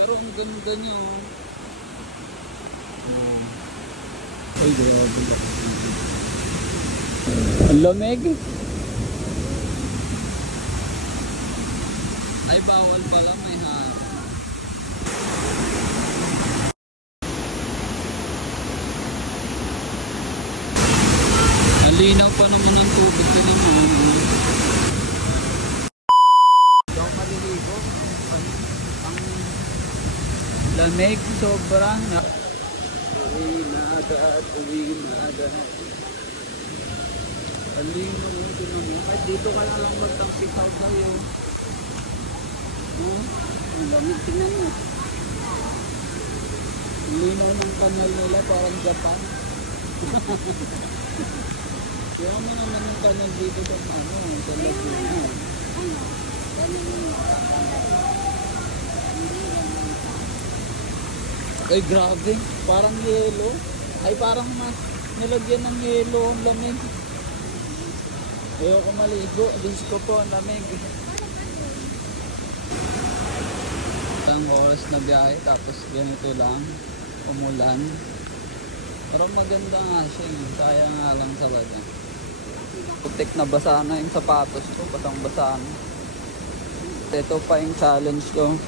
Pero ang ganda niya oh. Ay, grabe na. Ang lamig. Ay, bawal pala may hangin. Ang linaw pa naman ng tubig ko naman. Hindi ako maliligo. Ang lamig sobra. Uwi na agad, uwi na agad. Ang linaw mo ito naman. Kahit dito ka lang magtang-sikaw sa'yo. Ang lamig, tingnan mo. Ang linaw ng kanal nila parang Japan. Kaya mo naman yung kanal dito sa sa Laguna. Ay grabe, parang yelo. Ay parang nilagyan ng yelo ang lamig. Ayoko maligo, alis ko po ang lamig. Ang oras na biyahe tapos ganito lang, umulan. Pero maganda nga siya, sayang nga lang talaga. Putik na basa na yung sapatos ko, basang basa na. Ito pa yung challenge ko.